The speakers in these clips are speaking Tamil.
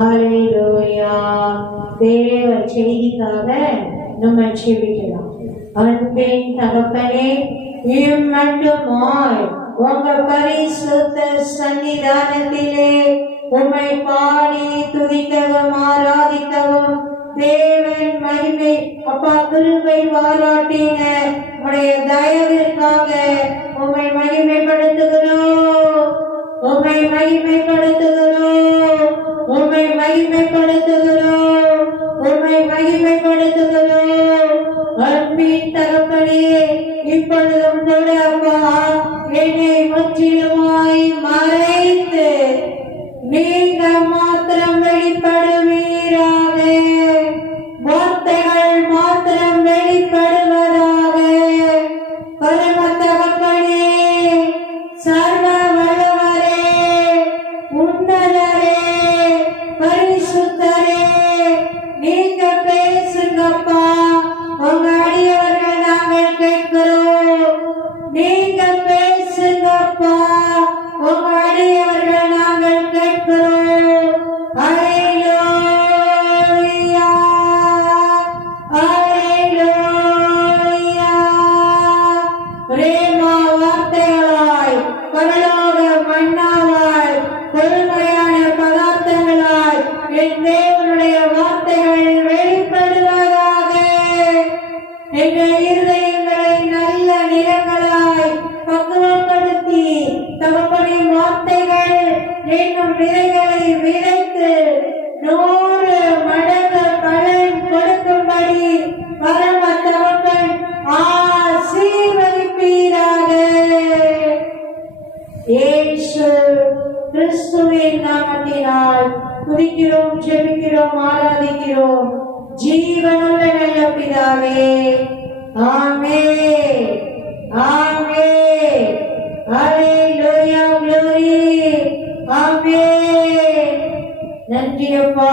ஹல்லேலூயா. தேவ செய்திக்காக நம்ம செபிக்கலாம். அன்பின் தகப்பனே, இம்மட்டுமாய் உங்க பரிசுத்த சன்னிதானத்திலே உம்மை பாடி துதிக்கவும் ஆராதிக்கவும் தேவன் மகிமை அப்பா கிருபை பாராட்டின உடைய தயவிற்காக உம்மை மகிமைப்படுத்துகிறோம், உம்மை மகிமைப்படுத்துகிறோம், உம்மை மகிமைப்படுத்துகிறோம், உம்மை மகிமைப்படுத்துகிறோம். அன்பின் தகப்பனே, இப்பொழுதும் கூட அப்பா என்னை முற்றிலுமாய் மறைத்து நீங்க மாத்திரம் வெளிப்படுவீராக, வார்த்தைகள் மாத்திரம் வெளிப்படுவதாக. பரம தகப்பனே, சர்வ வல்லவரே, உன்னதரே, பரிசுத்தரே, நீங்க பேசுங்கப்பா. உங்க அடியவர்கள் நாங்கள் கேட்கிறோம், நீங்க பேசுங்கப்பா. உங்க அடியவர்கள் நாங்கள் கேட்கிறோம். ஹல்லேலூயா, ஹல்லேலூயா. பிரேமா வார்த்தைகளாய், பரலோக மன்னாவாய், கொள்மையான பதார்த்தங்களாய் என் தேவனுடைய வார்த்தைகள் வெளிப்படுவதாக. எங்கள் இருதயங்களை நல்ல நிலங்களாய் பக்குவப்படுத்தி தகப்பனின் வார்த்தைகள் என்னும் விதைகளை விதைத்து 100 மடங்கு பலன் கொடுக்கும்படி பரம தகப்பன் ஆசீர்வதிப்பீராக. இயேசு கிறிஸ்துவின் நாமத்தினால் துதிக்கிறோம், ஜெபிக்கிறோம், ஆராதிக்கிறோம் ஜீவனுள்ள நல்ல பிதாவே. ஆமென், ஆமென். ஹல்லேலூயா, glory. ஆமென். நன்றி அப்பா.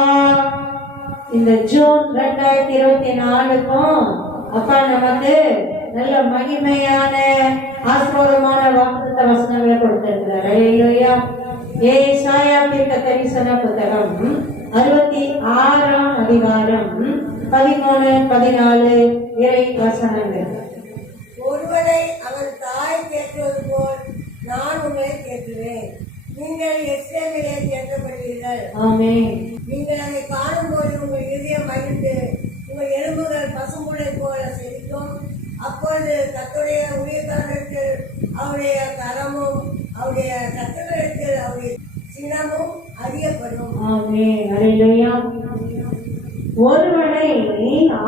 இந்த ஜூன் 2024க்கும் அப்பா நமக்கு நல்ல மகிமையான ஆசீர்வாதமான வாக்குத்தத்த வசனங்களை கொடுத்திருக்கிறார். ஹல்லேலூயா. ஏசாயா தீர்க்க தரிசன புத்தகம் 66ஆம் அதிகாரம் 13, 14 இறை வசனங்கள். ஒருவனை அவன் தாய் கேட்கிறது போல் நான் உங்களை கேட்கிறேன். நீங்கள் எஸ்ரேமிலே கேட்கப்படுவீர்கள். ஆமென். நீங்கள் அதை காணும்போது உங்கள் இதயம் மகிழ்ந்து உங்கள் எலும்புகள் பசும்புலை போல செழிக்கும். அப்பொழுது கர்த்தருடைய ஊழியக்காரர்கள் அவருடைய கரமும் அவருடைய சத்துக்களிடத்தில் அவருடைய சினமும் அறியப்படும். ஆமென். ஹல்லேலூயா. ஒருவனை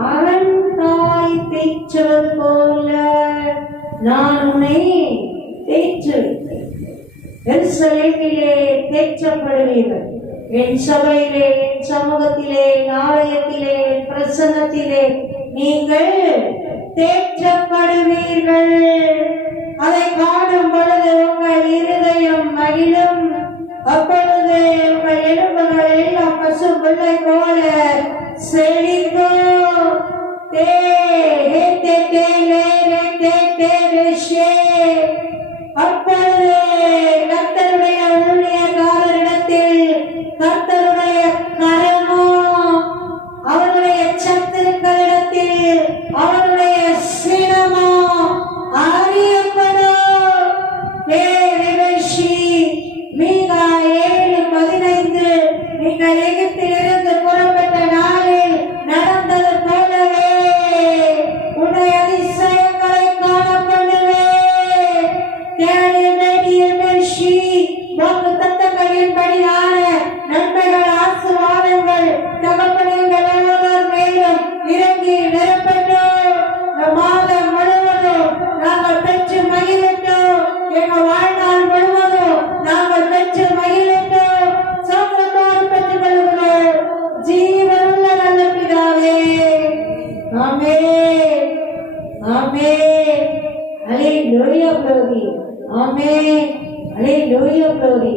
அவன் தாய் தேய்ச்சது போல நான் உன்னை தேய்ச்சுவிட்டேன். எருசலேமிலே தேய்ச்சப்படுவீர்கள். என் சபையிலே, என் சமூகத்திலே, என் ஆலயத்திலே, என் பிரசன்னத்திலே நீங்கள் தேய்ச்சப்படுவீர்கள். அதை காணும் பொழுது உங்கள் இருதயம் மகிழும். அப்பொழுது உங்கள் எலும்புகள் எல்லாம் பசு பிள்ளை போல செழிக்கும். அப்பொழுது கர்த்தருடைய ஊழியக்காரரிடத்தில் கர்த்தருடைய கரமும் அவருடைய சத்துருக்களிடத்தில் அவருடைய சினமும் அறியப்படும். மீகா 7:15 நீங்கள் எகிப்திலிருந்து புறப்பட்ட நாளில் நடந்தது போலவே உன்னை அதிசயங்களை காண பண்ணுவேன். வாக்குத்தத்தங்களின்படியான நன்மைகள், ஆசீர்வாதங்கள் தகப்பனங்கள் ஒவ்வொருவர் மேலும் இறங்கி நிரப்பட்டும். மாதம் முழுவதும் நாங்கள் பெற்று மகிழட்டும். எங்கள் வாழ்நாள் முழுவதும் நாங்கள் பெற்று மகிழட்டும். சோத்திரத்தோடு பெற்றுக் கொள்கிறோம் ஜீவனுள்ள நல்ல பிதாவே. ஆமென், ஆமென். ஹல்லேலூயா, glory. ஆமென், ஹல்லேலூயா, glory.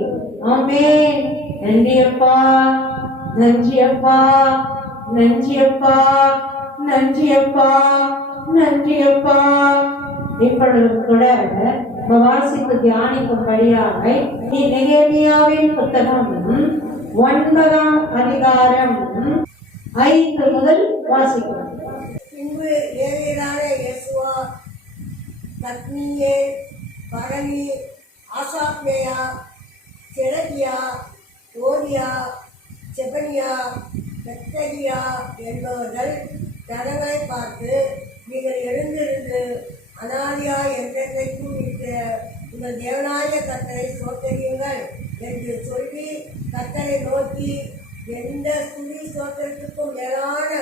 ஆமென். நன்றி அப்பா, நன்றி அப்பா, நன்றி அப்பா, நன்றி அப்பா, நன்றி அப்பா. இப்பொழுதும் கூட வாசிப்பு தியானிக்கும்படியாக நெகேமியாவின் புத்தகம் 9ஆம் அதிகாரம் 5 முதல் வாசிக்கிறோம். பின்பு லேவியரான யெசுவா, கத்மியேல், பரணி, ஆசாப்நேயா, செடகியா, ஓதியா, செபனியா, பெத்தகியா என்பவர்கள் ஜனங்களை பார்த்து, நீங்கள் எழுந்திருந்து அனாதியா என்றென்றைக்கும் இருக்கிற உங்கள் தேவனாய கர்த்தரை ஸ்தோத்திரியுங்கள் என்று சொல்லி கர்த்தரை நோக்கி, எந்த ஸ்துதி ஸ்தோத்திரத்துக்கும் மேலான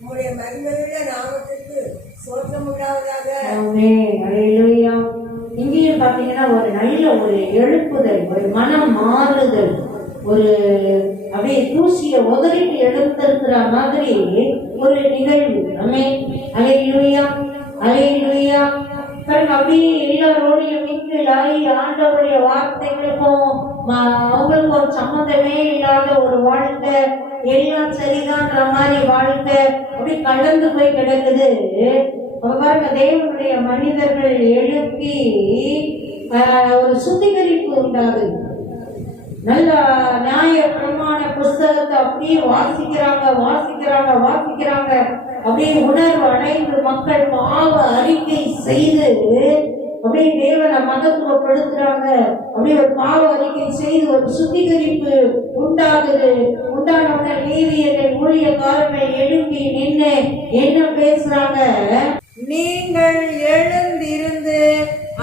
உங்களுடைய மகிமையுள்ள நாமத்திற்கு ஸ்தோத்திரம் உண்டாவதாக. ஆமென். அல்லேலூயா. இங்கேயும் பாத்தீங்கன்னா ஒரு நல்ல ஒரு எழுப்புதல், ஒரு மனம் மாறுதல், ஒரு அப்படியே தூசிய உதறிட்டு எழுந்திருக்கிற மாதிரி ஒரு நிகழ்வு. ஆமென். அல்லேலூயா. அல்லேலூயா. அப்படியே எல்லாரோடையும் மிங்கிலாகி ஆண்டவருடைய வார்த்தைகளுக்கும் அவங்களுக்கும் ஒரு சம்மந்தமே இல்லாத ஒரு வாழ்க்கை, எல்லாம் சரிதான்ற மாதிரி வாழ்க்கை அப்படி கலந்து போய் கிடக்குது. பாருங்க, தேவனுடைய மனிதர்கள் எழுப்பி ஒரு சுத்திகரிப்பு உண்டாகுது. நல்ல நியாய பிரமாண புஸ்தகத்தை அப்படியே வாசிக்கிறாங்க. அப்படியே உணர்வு அடைந்து மக்கள் பாவ அறிக்கை செய்து அப்படியே தேவனை மகத்துவப்படுத்துறாங்க. அப்படியே ஒரு பாவ அறிக்கை செய்து ஒரு சுத்திகரிப்பு உண்டாகுது. உண்டானவுடனே லேவியர்கள் ஊழியக்காரர்கள் எழுப்பி நின்று என்ன பேசுறாங்க? நீங்கள் எழுந்திருந்து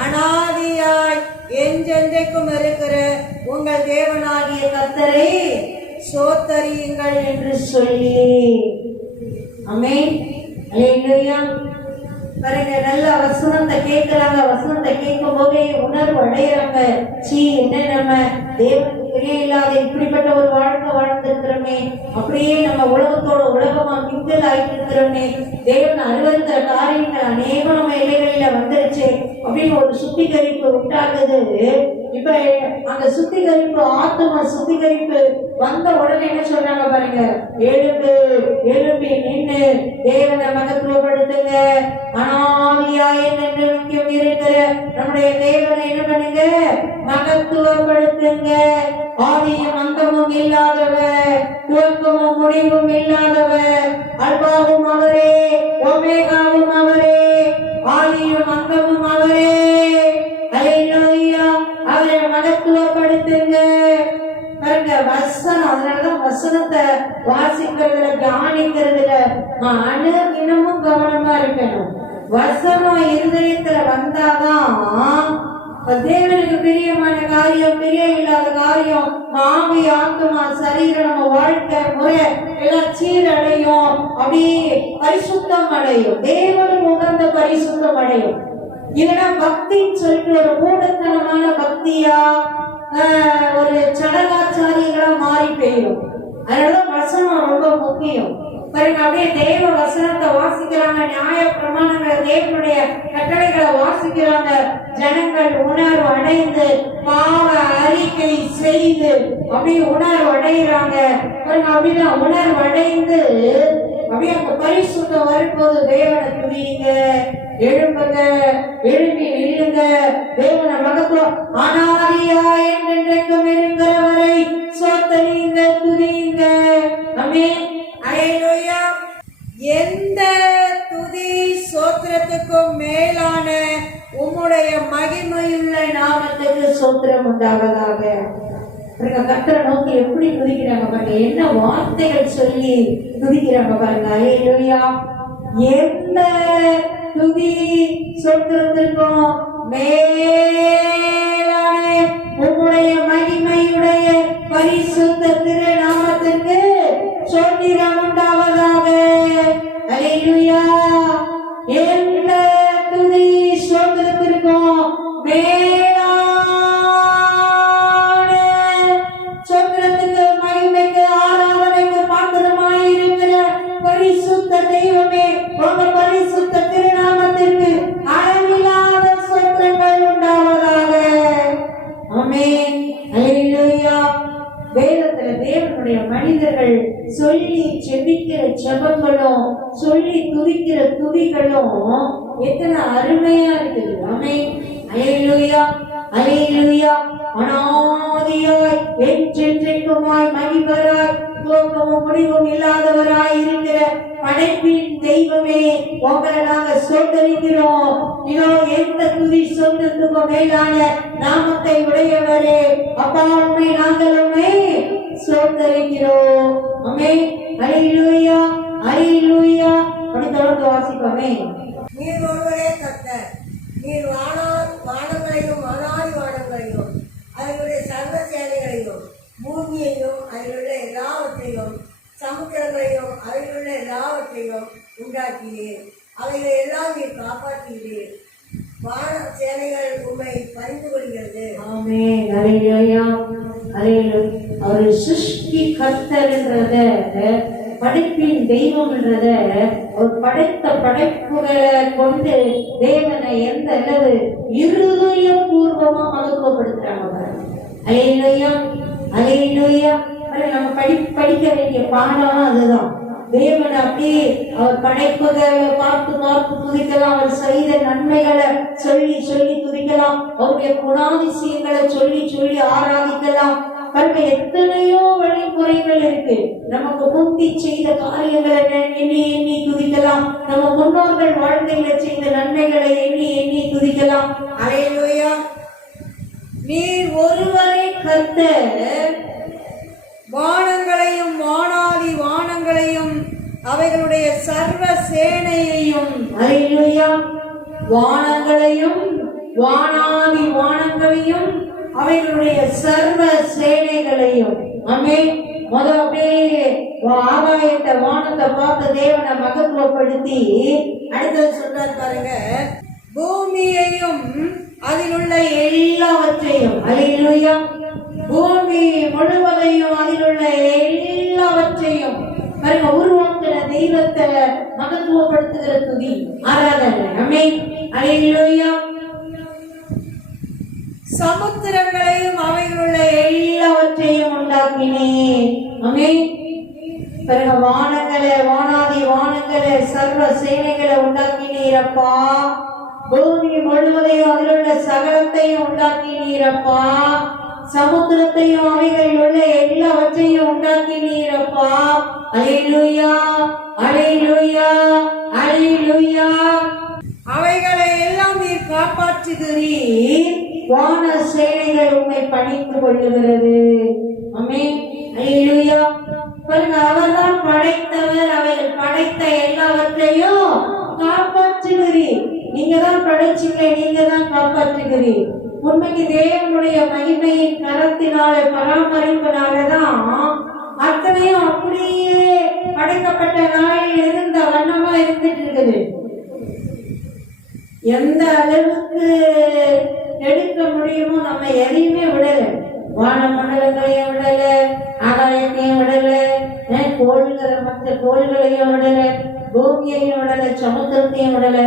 அனாதியாய் என்றென்றைக்கும் இருக்கிற உங்கள் தேவனாகிய கர்த்தரை ஸ்தோத்தரியுங்கள் என்று சொல்லி. ஆமென். அல்லேலூயா. பாருங்க, நல்ல வசனத்தை கேட்கிறாங்க. வசனத்தை கேட்கும் போதே உணர்வு அடையிறாங்க. என்ன நம்ம தேவனுக்கு இல்லாத இப்படிப்பட்ட ஒரு வாழ்க்கை வாழ்ந்திருக்கிறோமே, அப்படியே நம்ம உலகத்தோட உலகமா மிங்கல் ஆயிட்டு இருக்கிறோமே, தேவன் அலுவலகிற காரியங்கள் அநேகம் நம்ம இலைகளில வந்துருச்சு அப்படின்னு ஒரு சுத்திகரிப்பு உண்டாகுது. இப்ப அந்த சுத்திகரிப்பு, ஆத்ம சுத்திகரிப்பு வந்த உடனே என்ன சொல்றாங்க பாருங்க? எழுப்பி நின்று தேவனை மகத்துவப்படுத்துங்க. அனாதியாய் என்றென்றைக்கும் இருக்கிற நம்முடைய தேவனை என்ன பண்ணுங்க? மகத்துவப்படுத்துங்க. ஆதியும் அந்தமும் இல்லாதவர், துவக்கமும் முடிவும் இல்லாதவர், அல்பாவும் அவரே, ஒமேகாவும் அவரே, ஆதியும் அந்தமும் அவரே. அல்லேலூயா. அவரை மகத்துவப்படுத்துங்க. பாருங்க, வசனம், அதனாலதான் வசனத்தை வாசிக்கிறதுல தியானிக்கிறதுல அனுதினமும் கவனமா இருக்கணும். வசனம் இருதயத்துல வந்தாதான் தேவனுக்கு பிரியமான காரியம், பிரிய இல்லாத காரியம், ஆவி, ஆத்மா, சரீரம், நம்ம வாழ்க்கை முறை எல்லாம் சீரடையும். அப்படியே பரிசுத்தம் அடையும். தேவனுக்கு உகந்த பரிசுத்தம் அடையும். இல்லைன்னா பக்தின்னு சொல்லிட்டு ஒரு மூடத்தனமான பக்தியா, ஒரு சடங்காச்சாரிகளா மாறி போயிடும். அதனாலதான் வசனம் ரொம்ப முக்கியம். பாருங்க, அப்படியே தேவ வசனத்தை வாசிக்கிறாங்க. நியாய பிரமாணங்களை, தேவனுடைய கட்டளைகளை வாசிக்கிறாங்க. ஜனங்கள் உணர்வு அடைந்து பாவ அறிக்கை செய்து அப்படியே உணர்வு அடைகிறாங்க. பாருங்க, அப்படிதான் உணர்வு அடைந்து அப்படியே அந்த பரிசுத்தம் வரும்போது தேவனை துதியுங்க, எழும்புங்க, எழுப்பி நில்லுங்க. தேவனை மகத்துவம் அனாதியா என்றென்றைக்கும் இருக்கிறவரை ஸ்தோத்திரியுங்க, துதியுங்க. ஆமென். அல்லேலூயா. எந்த துதி ஸ்தோத்திரத்துக்கும் மேலான உம்முடைய மகிமையுள்ள நாமத்துக்கு ஸ்தோத்திரம் உண்டாவதாக. கர்த்தரை நோக்கி எப்படி துதிக்கிறாங்க பாருங்க, என்ன வார்த்தைகள் சொல்லி துதிக்கிறாங்க பாருங்க. அல்லேலூயா. எந்த துதி ஸ்தோத்திரத்திற்கும் மேலான உம்முடைய மகிமையுடைய பரிசுத்த திருநாமத்திற்கு ஸ்தோத்திரம் உண்டாவதாக. அல்லேலூயா. எந்த துதி ஸ்தோத்திரத்திற்கும் மேலான ஸ்தோத்திரத்துக்கு, மகிமைக்கு, ஆராதனைக்கு பாத்திரமாயிருக்கிற பரிசுத்த தெய்வமே, உங்க பரிசுத்த திருநாமத்திற்கு அளவில்லாத ஸ்தோத்திரங்கள் உண்டாவதாக. ஆமென். அல்லேலூயா. வேதத்துல தேவனுடைய மனிதர்கள் சொல்லி செபிக்கிற ஜெபங்களும், சொல்லி துதிக்கிற துதிகளும் எத்தனை அருமையா இருக்குது. ஆமென். அல்லேலூயா. அல்லேலூயா. அனாதியாய் என்றென்றைக்குமாய் மகிபராய் துவக்கமும் முடிவும் இல்லாதவராய் இருக்கிற படைப்பின் தெய்வமே, உங்களை நாங்க சோதரிக்கிறோம். இதோ எந்த துதி சொந்தத்துக்கும் மேலான நாமத்தை உடையவரே, அப்பா உண்மை நாங்களுமே சோதரிக்கிறோம். அமே அல்லேலூயா அல்லேலூயா. அப்படி தொடர்ந்து வாசிப்போமே. நீர் ஒருவரே கர்த்தர். நீர் வானங்களையும் அனாதி வானங்களையும் அதனுடைய சர்வ சேனைகளையும் பூமியையும் அதிலுள்ள எல்லாவற்றையும் சமுத்திரங்களையும் அதிலுள்ள எல்லாவற்றையும் உண்டாக்கினீர். அவைகளை எல்லாம் நீர் காப்பாற்றுகிறீர். வான சேனைகள் உண்மை பறிந்து கொள்கிறது. ஆமென் அல்லேலூயா அல்லேலூயா. அவர் சிருஷ்டி கர்த்தர்ன்றத, படைப்பின் தெய்வம்ன்றத, ஒரு படைத்த படைப்புகளை கொண்டு தேவனை எந்த அளவு இருதயம் பூர்வமா மகத்துவப்படுத்துறாங்க. அல்லேலூயா அல்லேலூயா. நம்ம படிக்க வேண்டிய பாடம் அதுதான். தேவன் அப்படியே அவர் படைப்புகளை பார்த்து பார்த்து துதிக்கலாம். அவர் செய்த நன்மைகளை சொல்லி சொல்லி துதிக்கலாம். அவருடைய குணாதிசயங்களை சொல்லி சொல்லி ஆராதிக்கலாம். பாருங்க, எத்தனையோ வழிமுறைகள் இருக்கு. நமக்கு முந்தி செய்த காரியங்களை எண்ணி எண்ணி துதிக்கலாம். நம்ம முன்னோர்கள் வாழ்க்கையில செய்த நன்மைகளை எண்ணி எண்ணி துதிக்கலாம். அல்லேலூயா. நீர் ஒருவரே கர்த்தர். வானங்களையும் வானாதி வானங்களையும் அவைகளுடைய சர்வ சேனையையும். அல்லேலூயா. வானங்களையும் வானாதி வானங்களையும் அவைகளுடைய சர்வ சேனைகளையும். ஆமென். அப்படியே ஆகாயத்தை வானத்தை பார்த்து தேவனை மகத்துவப்படுத்தி அடுத்தது சொல்றாரு பாருங்க, பூமியையும் அதில் உள்ள எல்லாவற்றையும். அல்லேலூயா. பூமி முழுவதையும் அதில் உள்ள எல்லாவற்றையும் பாருங்க, உருவாக்குற தெய்வத்தை மகத்துவப்படுத்துகிற துதி ஆராதனை. ஆமென் அல்லேலூயா. சமுத்திரங்களையும் அவைகளுள்ள எல்லாவற்றையும் உண்டாக்கினேன். ஆமென். பிறகு வானங்களை வானாதி வானங்களை சர்வ சேனைகளை உண்டாக்கினீரப்பா. பூமி முழுவதையும் அதில் உள்ள சகலத்தையும் உண்டாக்கினீரப்பா. சமுத்திரத்தையும் அவைகளில் உள்ள எல்லாவற்றையும் உண்டாக்கினீரப்பா. அல்லேலூயா அல்லேலூயா அல்லேலூயா. அவைகளை எல்லாம் நீர் காப்பாற்றுகிறீர். வான சேனைகள் உண்மை பணித்து கொள்ளுகிறது. ஆமென் அல்லேலூயா. பாருங்க, அவர்தான் படைத்தவர். அவைகள் படைத்த எல்லாவற்றையும் காப்பாற்றுகிறீர். நீங்க தான் படைச்சீங்க, நீங்க தான் காப்பாற்றுகிறீர். உண்மைக்கு தேவனுடைய மகிமையின் கரத்தினால பராமரிப்பினாலதான் அத்தனையும் அப்படியே படைக்கப்பட்ட நாளில் இருந்த வண்ணமா இருந்துட்டு இருக்குது. எந்த அளவுக்கு எடுக்க முடியுமோ நம்ம எதையுமே விடல. வான மண்டலங்களையும் விடல, ஆகாயத்தையும் விடல, கோள்களை மற்ற கோள்களையும் விடல, பூமியையும் விடல, சமுத்திரத்தையும் விடல,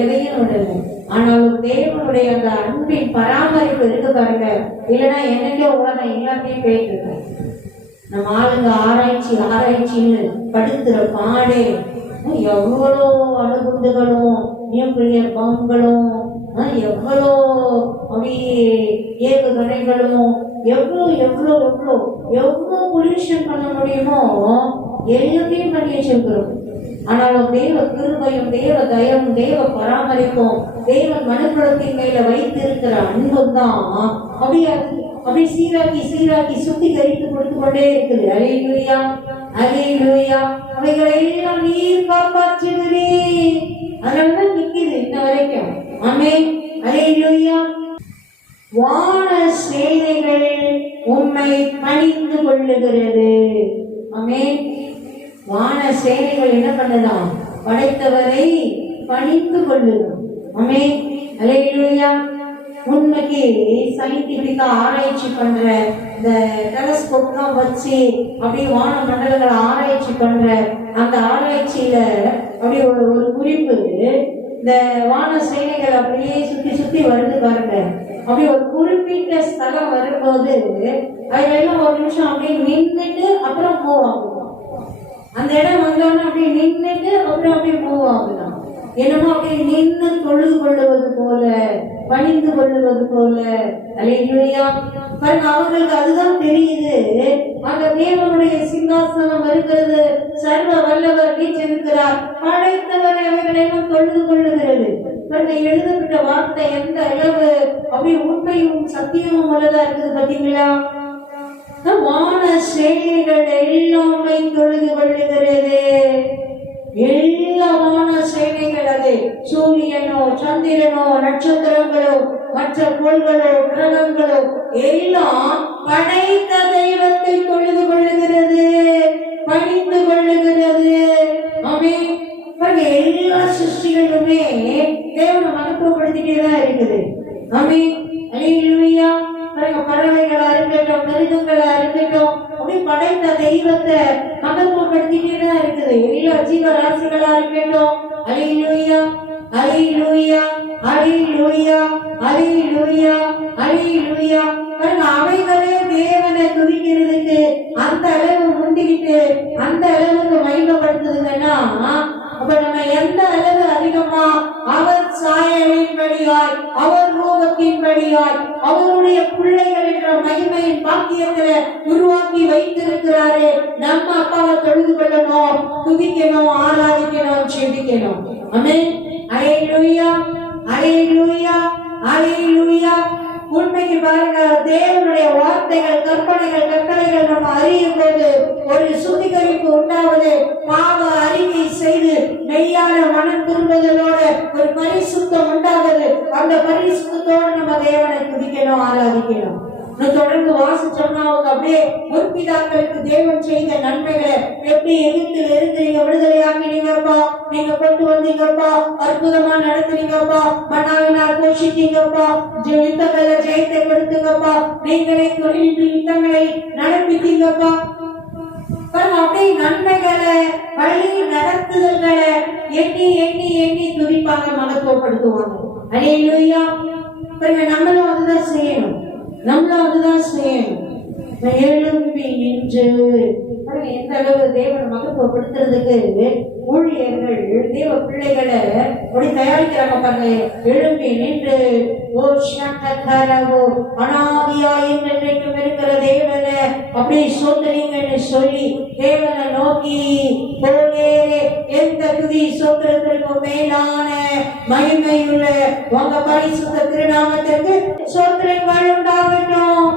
எதையும் விடல. ஆனால் ஒரு தேவனுடைய அந்த அன்பின் பராமரிப்பு இருக்கு பாருங்க. இல்லைன்னா என்னைக்கோ உலகம் எல்லாத்தையும் போயிட்டு இருக்கு. நம்ம ஆளுங்க ஆராய்ச்சி ஆராய்ச்சின்னு படுத்துற பாடே எவ்வளோ அணுகுண்டுகளும் நியூக்ளியர் பாம்புகளும் எவ்வளோ அப்படியே ஏவுகணைகளும் எவ்வளோ எவ்வளோ எவ்வளோ எவ்வளோ பொல்யூஷன் பண்ண முடியுமோ எல்லாத்தையும் பண்ணி வச்சிருக்கிறோம். ஆனாலும் தேவ கிருபையும் தேவ தயவும் தேவ பராமரிப்பும் தேவன் மனுக்குலத்தின் மேல வைத்திருக்கிற அன்பும் தான் அப்படி சீராக்கி சீராக்கி சுத்திகரித்து கொடுத்து கொண்டே இருக்குது. அல்லேலூயா அல்லேலூயா. அவைகளை எல்லாம் நீர் காப்பாற்றுகிறீர். அதனாலதான் நிக்குது இன்ன வரைக்கும். ஆமென் அல்லேலூயா. வான சேனைகள் உம்மை பணிந்து கொள்ளுகிறது. ஆமென். வான சேனைகள் என்ன பண்ணுதான்? படைத்தவரை பணிந்து கொள்ளுகிறோம். ஆமென் அல்லேலூயா. உண்மைக்கு சயின்டிபிக்கா ஆராய்ச்சி பண்ற இந்த டெலஸ்கோப்லாம் வச்சு அப்படியே வான மண்டலங்களை ஆராய்ச்சி பண்ற அந்த ஆராய்ச்சியில அப்படி ஒரு குறிப்பு, இந்த வான சேனைகள் அப்படியே சுத்தி சுத்தி வருது பாருங்க. அப்படி ஒரு குறிப்பிட்ட ஸ்தலம் வரும்போது அதுல ஒரு நிமிஷம் அப்படியே நின்றுட்டு அப்புறம் மூவ் ஆகும். அந்த இடம் வந்தோடனே அப்படியே நின்றுட்டு அப்புறம் அப்படியே மூவ் ஆகுதான். என்னமோ அப்படியே நின்று தொழுது கொள்ளுவது போல பணிந்து கொள்ளுவது போல. அல்லேலூயா. பாருங்க, அவங்களுக்கு அதுதான் தெரியுது. அந்த தேவனுடைய சிங்காசனம் இருக்கிறது, சர்வ வல்லவர் வீற்றிருக்கிறார், படைத்தவர் அவைகளெல்லாம் தொழுது கொள்ளுகிறது. பாருங்க, எழுதப்பட்ட வார்த்தை எந்த அளவு அப்படி உண்மையும் சத்தியமும் உள்ளதா இருக்குது பாத்தீங்களா? வான சேனைகள் எல்லாமே தொழுது கொள்ளுகிறது. எல்லா வான சேனைகள், அது சூரியனோ சந்திரனோ நட்சத்திரங்களோ மற்ற கோள்களோ கிரகங்களோ எல்லாம் படைத்த தெய்வத்தை தொழுது கொள்ளுகிறது, பணிந்து கொள்ளுகிறது. ஆமென். எல்லா சிருஷ்டிகளுமே தேவனை மகத்துவப்படுத்திட்டேதான் இருக்குது. ஆமென். அல்லேலூயா. பறவைகளா இருக்கட்டும், மிருகங்களா இருக்கட்டும், அப்படி படைத்த தெய்வத்தை மகத்துவப்படுத்திட்டே தான் இருக்குது. எல்லா ஜீவராசிகளா இருக்கட்டும். அல்லேலூயா, அல்லேலூயா, அல்லேலூயா, அல்லேலூயா, அல்லேலூயா. அவைகளே தேவனை துதிக்கிறதுக்கு அந்த அளவு முந்திக்கிட்டு அந்த அளவுக்கு மகிமைப்படுத்துதுங்கன்னா, அப்ப நம்ம எந்த அளவு அதிகமா அவர் சாயலின்படியாய், அவர் ரூபத்தின்படியாய், அவருடைய பிள்ளைகள் என்ற மகிமையின் பாக்கியத்துல உருவாக்கி வைத்திருக்கிறாரே, நம்ம அப்பாவை தொழுது கொள்ளணும், துதிக்கணும், ஆராதிக்கணும், செபிக்கணும். ஆமென். அல்லேலூயா, அல்லேலூயா, அல்லேலூயா. உண்மைக்கு பாருங்க, தேவனுடைய வார்த்தைகள், கற்பனைகள், கட்டளைகள் நம்ம அறியும் போது ஒரு சுத்திகரிப்பு உண்டாவது, பாவ அறிக்கை செய்து மெய்யான மனம் திரும்புதலோட ஒரு பரிசுத்தம் உண்டாவது. அந்த பரிசுத்தத்தோடு நம்ம தேவனை துதிக்கணும், ஆராதிக்கணும். தொடர்ந்து வாசிச்சோம்னா அவங்க அப்படியே முற்பிதாக்களுக்கு தேவன் செய்த நன்மைகளை எப்படி எகிப்தில் இருந்து நீங்க விடுதலையாக்கினீங்கப்பா, நீங்க கொண்டு வந்தீங்கப்பா, அற்புதமா நடத்துனீங்கப்பா, மன்னாவினால் போஷித்தீங்கப்பா, யுத்தங்கள ஜெயத்தை கொடுத்தீங்கப்பா, நீங்களே தொழில் யுத்தங்களை நடப்பித்தீங்கப்பா. அப்படியே நன்மைகளை, வழி நடத்துதல்களை எண்ணி எண்ணி எண்ணி துதிப்பாங்க, மகத்துவப்படுத்துவாங்க. அல்லேலூயா. நம்மளும் அதுதான் செய்யணும், நம்மளும் அதுதான் செய்யணும். எழும்பி நின்று எந்த அளவு தேவனை மகத்துவப்படுத்துறதுக்கு ஊழியர்கள் தேவ பிள்ளைகளை அப்படி தயாரிக்கிறாங்க பாருங்க. எழும்பி நின்று அனாதியா என்றைக்கும் இருக்கிற தேவனை அப்படி சோதனைங்கன்னு சொல்லி தேவனை நோக்கி எந்த துதி சோத்திரத்திற்கும் மேலான மகிமையுள்ள உங்க பரிசுத்த திருநாமத்திற்கு சோத்திரங்கள் உண்டாகட்டும்.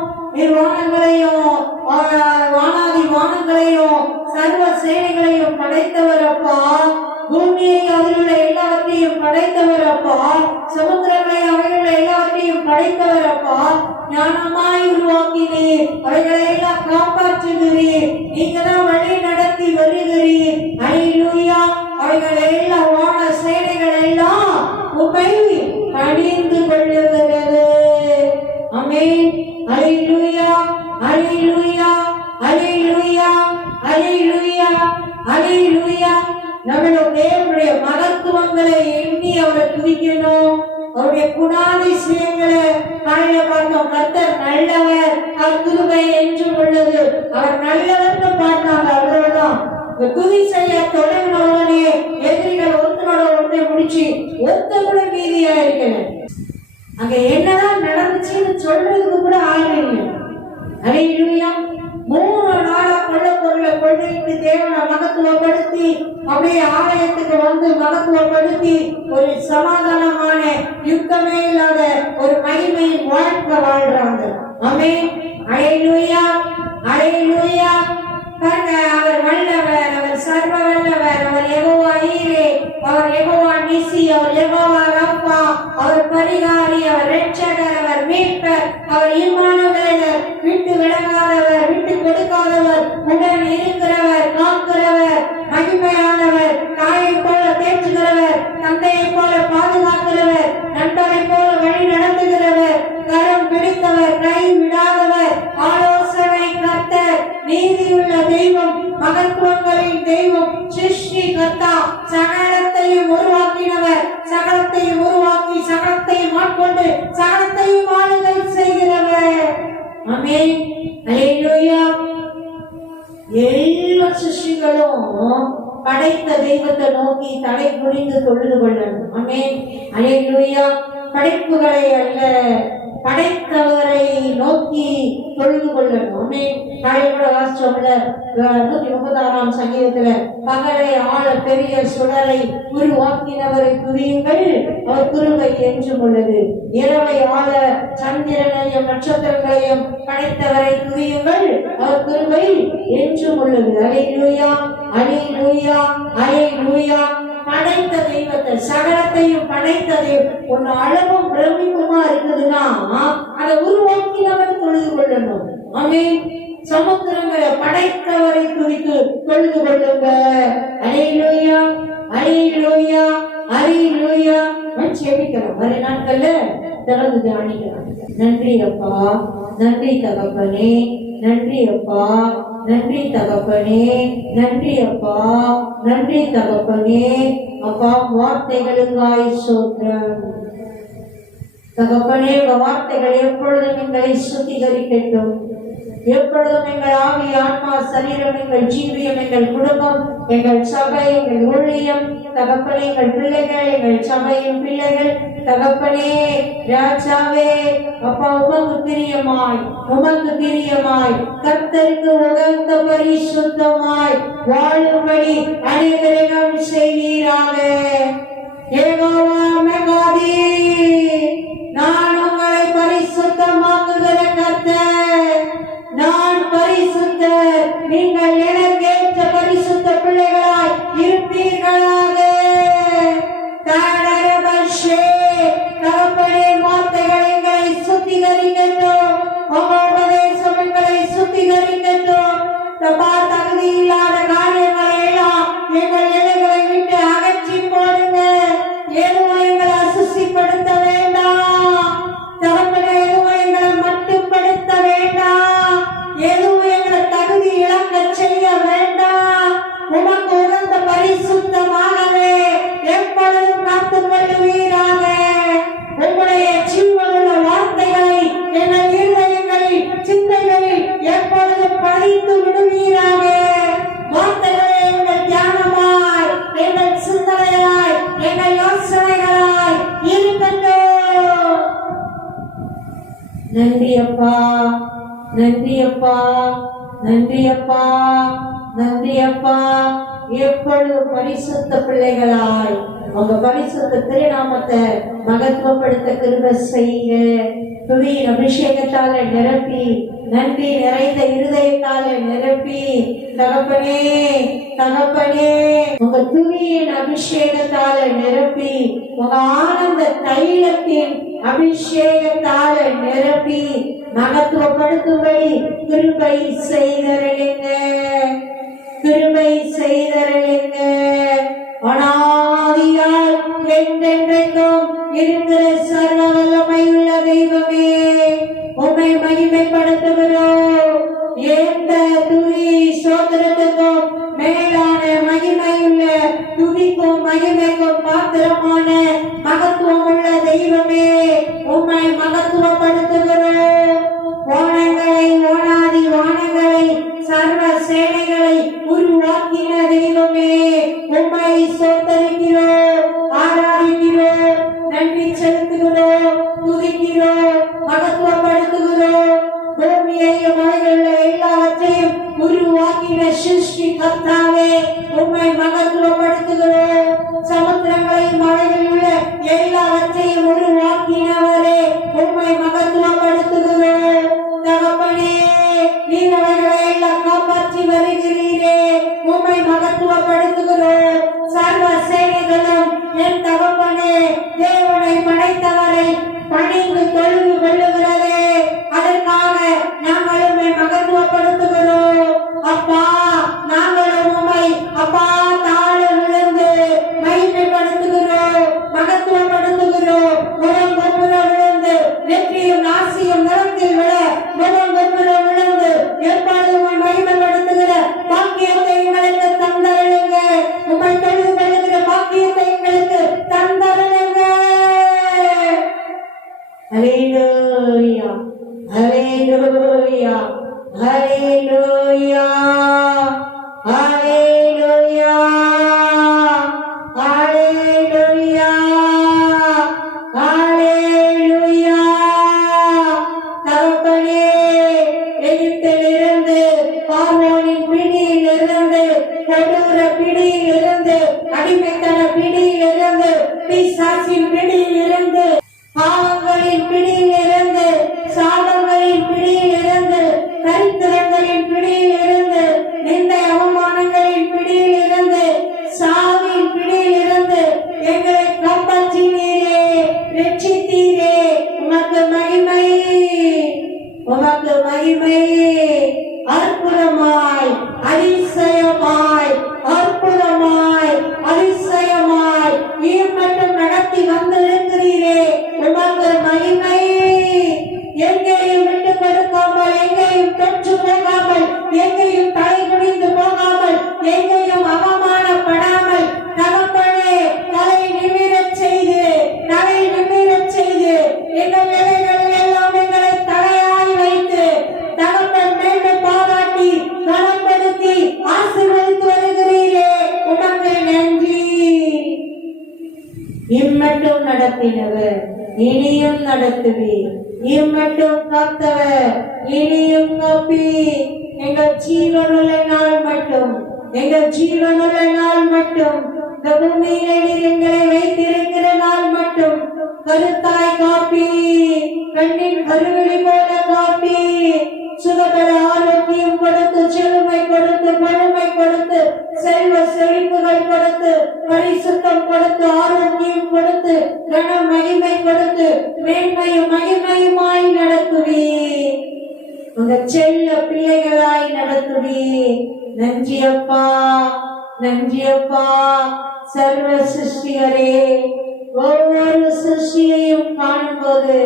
வானங்களையும் வானாதி வானங்களையும் சர்வ சேனைகளையும் படைத்தவர் அப்பா, பூமியை அதிலுள்ள எல்லாவற்றையும் படைத்தவர் அப்பா, சமுத்திரங்களை அவைகள் எல்லாவற்றையும் படைத்தவர் அப்பா, ஞானமாய் உருவாக்கினீர், அவைகளை எல்லாம் காப்பாற்றுகிறீர், நீங்க தான் வழி நடத்தி வருகிறீர். அல்லேலூயா. அவைகள் எல்லாம் வான சேனைகள் எல்லாம் உம்மை பணிந்து கொள்ளுகிறது. ஆமென். அல்லேலூயா, அல்லேலூயா, அல்லேலூயா, அல்லேலூயா, அல்லேலூயா. நம்மளுடைய தேவனுடைய மகத்துவங்களை எண்ணி அவரை துதிக்கணும். அவருடைய குணாதிசயங்களை காலையில பார்த்தோம். கர்த்தர் நல்லவர், அவர் கிருபை என்றும் உள்ளது. அவர் நல்லவர்னு பார்த்தாங்க, அவ்வளவுதான். துதி செய்ய தொடங்கின உடனே எதிரிகள் ஒருத்தனோட ஒன்றை முடிச்சு ஒருத்த கூட மீதியா இருக்கிறேன். அங்க என்னதான் நடந்துச்சுன்னு சொல்றதுக்கு கூட ஆயிரம். அல்லேலூயா. 3 நாளா கொள்ள பொருளை கொள்ளையிட்டு தேவனை மகத்துவப்படுத்தி அப்படியே ஆலயத்துக்கு வந்து மகத்துவப்படுத்தி ஒரு சமாதானமான யுத்தமே இல்லாத ஒரு மகிமையின் வாழ்க்கை வாழ்றாங்க. ஆமென். அல்லேலூயா, அல்லேலூயா. அவர் வல்லவர், அவர் சர்வ வல்லவர், அவர் யெகோவா ஈரே, அவர் யெகோவா நிசி, அவர் யெகோவா ரப்பா, அவர் பரிகாரி, அவர் இரட்சகர், அவர் மீட்பர், அவர் இம்மானுவேலர், விட்டு விலகாதவர், விட்டு கொடுக்காதவர், உடன் இருக்கிறவர், காக்கிறவர், மகிமையானவர், தாயை போல தேற்றுகிறவர், தந்தையை போல பாதுகாக்கிறவர், நண்பரை போல வழி நடத்துகிறவர், கரம் பிடித்தவர், கை விடாதவர், ஆலோசனை கர்த்தர், நீதியுள்ள தெய்வம், மகத்துவங்களின் தெய்வம், சிருஷ்டி கர்த்தா, சகலத்தையும் உருவாக்கினவர், சகலத்தையும் உருவாக்கி சகலத்தையும் ஆட்கொண்டு சகலத்தையும் ஆளுகை செய்கிறவர். ஆமென். அல்லேலூயா. எல்லா சிருஷ்டிகளும் படைத்த தெய்வத்தை நோக்கி தலை குனிந்து தொழுது கொள்ளணும். ஆமென். அல்லேலூயா. படைப்புகளை அல்ல, படைத்தவரை நோக்கி தொழுது கொள்ளணும். நாளையோட வாசிச்சோம்ல 136ஆம் சங்கீதத்துல, பகலை ஆள பெரிய சுடரை உருவாக்கினவரை துதியுங்கள், அவர் கிருபை என்றும் உள்ளது. இரவை ஆள சந்திரனையும் நட்சத்திரங்களையும் படைத்தவரை துதியுங்கள், அவர் கிருபை என்றும் உள்ளது. அல்லேலூயா, அல்லேலூயா, அல்லேலூயா. படைத்த தெய்வத்தை, சகலத்தையும் படைத்தது ஒன்னு அளவும் பிரமிப்புமா இருக்குதுன்னா அதை உருவாக்கினவரை தொழுது கொள்ளணும். ஆமென். சமுத்திரங்களை படைத்தவரை குறித்து தொழுது கொள்ளுங்க. அல்லேலூயா, அல்லேலூயா, அல்லேலூயா. செபிக்கலாம். வர நாட்கள்ல திறந்து தியானிக்கலாம். நன்றி அப்பா, நன்றி தகப்பனே, நன்றி அப்பா, நன்றி தகப்பனே, நன்றி அப்பா, நன்றி தகப்பனே. அப்பா, வார்த்தைகளுக்காய் ஸ்தோத்திரம் தகப்பனே. வார்த்தைகள் எப்பொழுதும் எங்களை சுத்திகரிக்கட்டும். எப்பொழுதும் எங்கள் ஆவி, ஆன்மா, சரீரம், எங்கள் ஜீவியம், எங்கள் குடும்பம், எங்கள் சபை, எங்கள் ஊழியம் தகப்பனே, எங்கள் பிள்ளைகள், எங்கள் சபையின் பிள்ளைகள் தகப்பனே, ராஜாவே அப்பா, உமக்கு பிரியமாய், உமக்கு பிரியமாய், கர்த்தருக்கு உகந்த பரிசுத்தமாய் வாழும்படி அனைவரையும் செய்வீராக. யெகோவா மெகாதி, நான் உங்களை பரிசுத்தமாக்குகிற கர்த்தர், நான் பரிசுத்தர், நீங்கள் எனக்கேற்ற பரிசுத்த பிள்ளைகளாய் இருப்பீர்களாக. தகப்பனே, வார்த்தைகள் எங்களை சுத்திகரிக்கட்டும், உபதேசம் எங்களை சுத்திகரிக்கட்டும். தகுதி இல்லாத காரியங்களை எல்லாம் எங்கள் எல்லைகளை விட்டு அகற்றி போடுங்க. எதுவும் எங்களை அசுசிப்படுத்த வேண்டாம் தகப்பனே, எதுவும் எங்களை மட்டுப்படுத்த வேண்டாம், எதுவும் எங்களை தகுதி இழக்க செய்ய வேண்டாம். உமக்கு உகந்த பரிசுத்தமாகவே எப்பொழுதும் காத்துக் கொள்ளுவீராக. உங்களுடைய ஜீவனுள்ள வார்த்தைகளை எங்கள் இருதயங்களில், சிந்தைகளில் எப்பொழுதும் பதித்து விடுவீராக. வார்த்தைகளை எங்கள் தியானமாய், எங்கள் சிந்தனையாய், எங்கள் யோசனைகளாய் இருக்கட்டும். நன்றி அப்பா, நன்றி அப்பா, நன்றி அப்பா, நன்றி அப்பா. எப்பொழுதும் பரிசுத்த பிள்ளைகளாய் உங்க பரிசுத்த திருநாமத்தை மகத்துவப்படுத்த கிருபை செய்யுங்க. துதியின் அபிஷேகத்தால நிரப்பி, நன்றி நிறைந்த இருதயத்தால நிரப்பி தகப்பனே, தகப்பனே, உங்க துதியின் அபிஷேகத்தால நிரப்பி, உங்க ஆனந்த தைலத்தின் அபிஷேகத்தால நிரப்பி மகத்துவப்படுத்தும்படி கிருபை செய்தருளுங்க, கிருபை செய்தருளுங்க. அனாதியால் என்றென்றைக்கும் இருக்கிற சர்வ வல்லமையுள்ள தெய்வமே, உம்மை மகிமைப்படுத்துகிறோம். எந்த துதி ஸ்தோத்திரத்துக்கும் மேலான மகிமையுள்ள துதிக்கும் மகிமைக்கும் பாத்திரமான மகத்துவம் உள்ள தெய்வமே, உம்மை மகத்துவப்படுத்துகிறோம். வானங்களை, வானாதி வானங்களை, சர்வ சேனைகளை உருவாக்கின தெய்வமே, உம்மை ஸ்தோத்திரிக்கிறோம், ஆராதிக்கிறோம், நன்றி செலுத்துகிறோம், துதிக்கிறோம், மகத்துவப்படுத்துகிறோம். பூமியையும் அதிலுள்ள எல்லாவற்றையும் உருவாக்கின சிருஷ்டி கர்த்தாவே, உம்மை மகத்துவப்படுத்துகிறோம். சமுத்திரங்களையும் அவைகளில் உள்ள எல்லாவற்றையும் உருவாக்கினவரே, உம்மை மகத்துவப்படுத்துகிறோம். தகப்பனே, நீர் அவைகளை எல்லாம் காப்பாற்றி வருகிறீரே, உம்மை மகத்துவப்படுத்துகிறோம். சர்வ சேனைகளும் என் தகப்பனே, தேவனை படைத்தவரை பணிந்து தொழுது கொள்ளுகிறதே, அதற்காக நாங்கள் உம்மை மகத்துவப்படுத்துகிறோம். அப்பா, நாங்களும் உம்மை அப்பா தாழ விழுந்து மகிமைப்படுத்துகிறோம், மகத்துவப்படுத்துகிறோம். முகம் கொம்புற விழுந்து, நெற்றியும் நாசியும் நிறத்தில் விழ முகம் கொம்புற விழுந்து எப்பொழுதும் மகிமைப்படுத்துகிற பாக்கியத்தை எங்களுக்கு தந்தருளுங்க. உம்மை தொழுது கொள்ளுகிற பாக்கியத்தை எங்களுக்கு தந்தருளுங்க. ஹல்லேலூயா, ஹல்லேலூயா, ஹல்லேலூயா, ஹல்லேலூயா, ஹல்லேலூயா, ஹல்லேலூயா. பிடியில் இருந்து, அடிமைத்தன பிடியில் இருந்து, பிசாசின் பிடியில் இருந்து, பாவங்களின் பிடியில் இருந்து, சாபங்களின் பிடியில் இருந்து, தரித்திரங்களின் பிடியில் இருந்து, நிந்தை அவமானங்களின் பிடியில் இருந்து, சாவின் பிடியில் இருந்து எங்களை காப்பாற்றினீரே, ரட்சித்தீரே. உமக்கு மகிமை, உமக்கு மகிமை. அற்புதமாய், அதிசயமாய், அற்புதமாய், அதிசயமாய் மட்டும் நடத்தி வந்திருக்கிறீரே, உமக்கு மகிமை. எங்கேயும் விட்டு கொடுக்காமல், எங்கேயும் தொற்று போகாமல், எங்கேயும் தலை குனிந்து போகாமல், எங்கேயும் அவமானப்படாமல், தகப்பனே தலை நிமிரச் செய்து, தலை நிமிரச் செய்து, எங்கள் நிலைகள் எல்லாம் எங்களை தலையாய் வைத்து, தகப்பன் மேன்மை பாராட்டி, கனப்படுத்தி, ஆசீர்வதித்து வருகிறீரே, உமக்கு நன்றி. இம்மட்டும் நடத்தினவர் இனியும் நடத்துவீர், இம்மட்டும் காத்தவர் இனியும் காப்பீர். எங்கள் ஜீவனுள்ள நாள் மட்டும், எங்கள் ஜீவனுள்ள நாள் மட்டும், இந்த பூமியிலே நீர் எங்களை வைத்திருக்கிற நாள் மட்டும் கருத்தாய் காப்பி, கண்ணின் கருவிழி போல காப்பி, சுகபல ஆரோக்கியம் கொடுத்து, செழுமை கொடுத்து, பழுமை கொடுத்து, செல்வ செழிப்புகள் கொடுத்து, பரிசுத்தம் கொடுத்து, ஆரோக்கியம் கொடுத்து, கன மகிமை கொடுத்து, மேன்மையும் மகிமையுமாய் நடத்துவி, உங்க செல்ல பிள்ளைகளாய் நடத்துவி. நன்றி அப்பா, நன்றி அப்பா. சர்வ சிருஷ்டிகரே, ஒவ்வொரு சிருஷ்டியையும் காணும் போது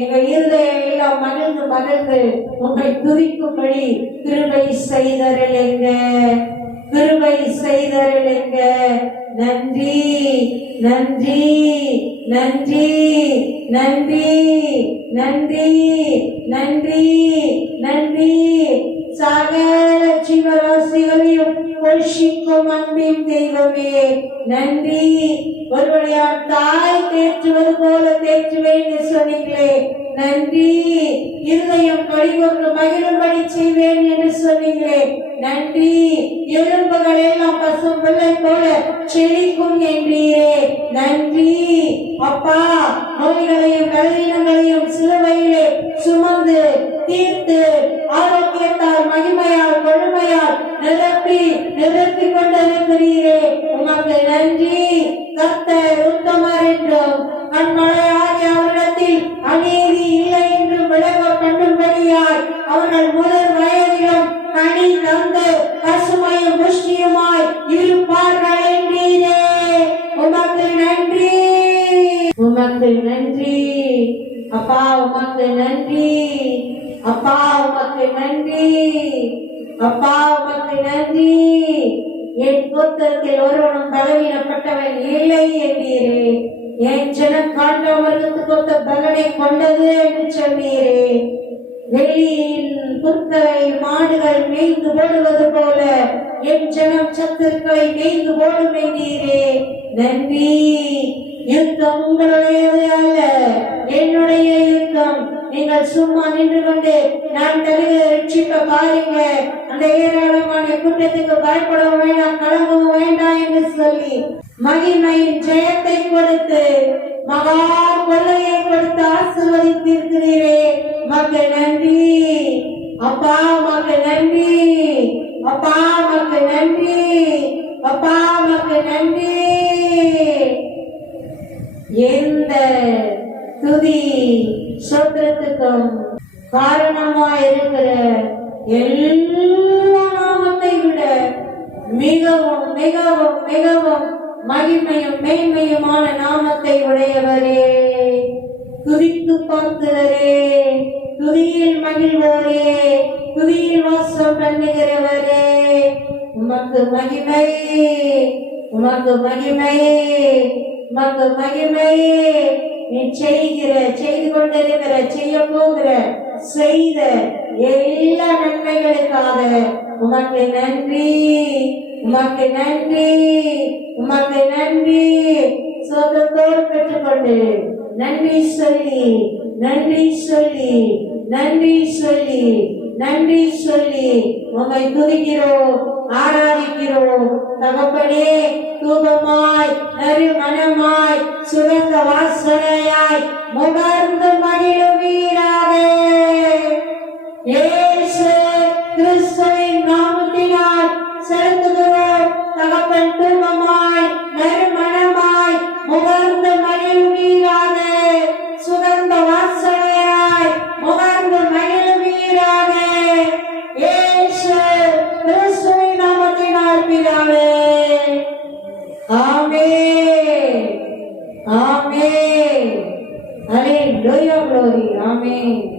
எங்கள் இருதயம் எல்லாம் மகிழ்ந்து மகிழ்ந்து உங்களை துதிக்கும்படி கிருபை செய்தருளுங்க, கிருபை செய்தருளுங்க. நன்றி, நன்றி, நன்றி, நன்றி, நன்றி, நன்றி, நன்றி. சகல ஜீவராசிகளையும் போஷிக்கும் அன்பின் தெய்வமே நன்றி. ஒருவரையா தாய் தேற்றுவது போல தேற்றுவேன் சொன்னீங்களே நன்றி. இருதயம் கடிகொண்டு மகிழும்படி செய்வேன் என்று சொன்னீங்களே நன்றி. எலும்புகள் எல்லாம் பசும் வெள்ளை போல செழிக்கும் என்றீரே நன்றி. அப்பா, நோய்களையும் பலவீனங்களையும் சிலுவையிலே சுமந்து தீர்த்து ஆரோக்கியத்தால் மகிமையால் கொழுமையால் நிரப்பி கொண்டிருக்கிறீரே உமக்கு நன்றி. கர்த்தர் உத்தமர் என்றும் கண்மலையாகிய அவரிடத்தில் அநீதி இல்லை என்று விளங்க பண்ணும்படியாய் அவர்கள் முதல் வயதிலும் கனி தந்து பசுமையும் புஷ்டியுமாய் இருப்பார்கள் என்றீரே உமக்கு நன்றி. உமக்கு நன்றி அப்பா, உமக்கு நன்றி அப்பா, உமக்கு நன்றி அப்பா, உமக்கு நன்றி. என் கோத்திரத்தில் ஒருவனும் பலவீனப்பட்டவன் இல்லை என்றீரே. என் ஜனம் காண்டவர்களுக்கு கொத்த பலனை கொண்டது என்று சொன்னீரே. வெளியின் புற்களை மாடுகள் மேய்ந்து போடுவது போல என் ஜனம் சத்துருக்களை மேய்ந்து போடும் என்றீரே நன்றி. யுத்தம் உங்களுடையது அல்ல, என்னுடைய யுத்தம். நீங்கள் சும்மா நின்று கொண்டு நான் தருகிற ரட்சிப்ப பாருங்க, அந்த ஏராளமான கூட்டத்துக்கு பயப்படவும் வேண்டாம், கலங்கவும் வேண்டாம் என்று சொல்லி மகிமையின் ஜெயத்தை கொடுத்து மகா கொள்ளையை கொடுத்து ஆசீர்வதித்திருக்கிறீரே மக்கு நன்றி அப்பா, மக்கு நன்றி அப்பா, மக்கு நன்றி அப்பா, மக்கு நன்றி. எந்த துதி சொத்திரத்துக்கும் காரணமாயிருக்கிற எல்லா நாமத்தை விட மிகவும் மிகவும் மிகவும் மகிமையும் மேன்மையுமான நாமத்தை உடையவரே, துதித்து பார்க்கிறரே, துதியில் மகிழ்வோரே, துதியில் வாசம் பண்ணுகிறவரே, உமக்கு மகிமை, உமக்கு மகிமை, உமக்கு மகிமை. நீ செய்து கொண்டிருக்கிற, செய்ய போகிற, செய்த எல்லா நன்மைகளுக்காக உமக்கு நன்றி, உமக்கு நன்றி, உமக்கு நன்றி. சோதத்தோடு பெற்றுக்கொண்டு நன்றி சொல்லி நன்றி சொல்லி நன்றி சொல்லி நன்றி சொல்லி உம்மை துதிக்கிறோம், ஆராதிக்கிறோம். தகப்பனே, தூபமாய் நறுமணமாய் சுகந்த வாசனையாய் முகர்ந்து மகிழுவீராக. இயேசு கிறிஸ்துவின் நாமத்தினால் செலுத்துகிறோம். தகப்பன், தூபமாய் நறுமணமாய் முகர்ந்து மகிழுவீராக. சுகந்த வாசனையாய் முகர்ந்து மகிழுவீராக. இயேசு கிறிஸ்துவின் நாமத்தினால் பிதாவே. ஆமென். ஆமென். ஹalleluya. glory. ஆமென்.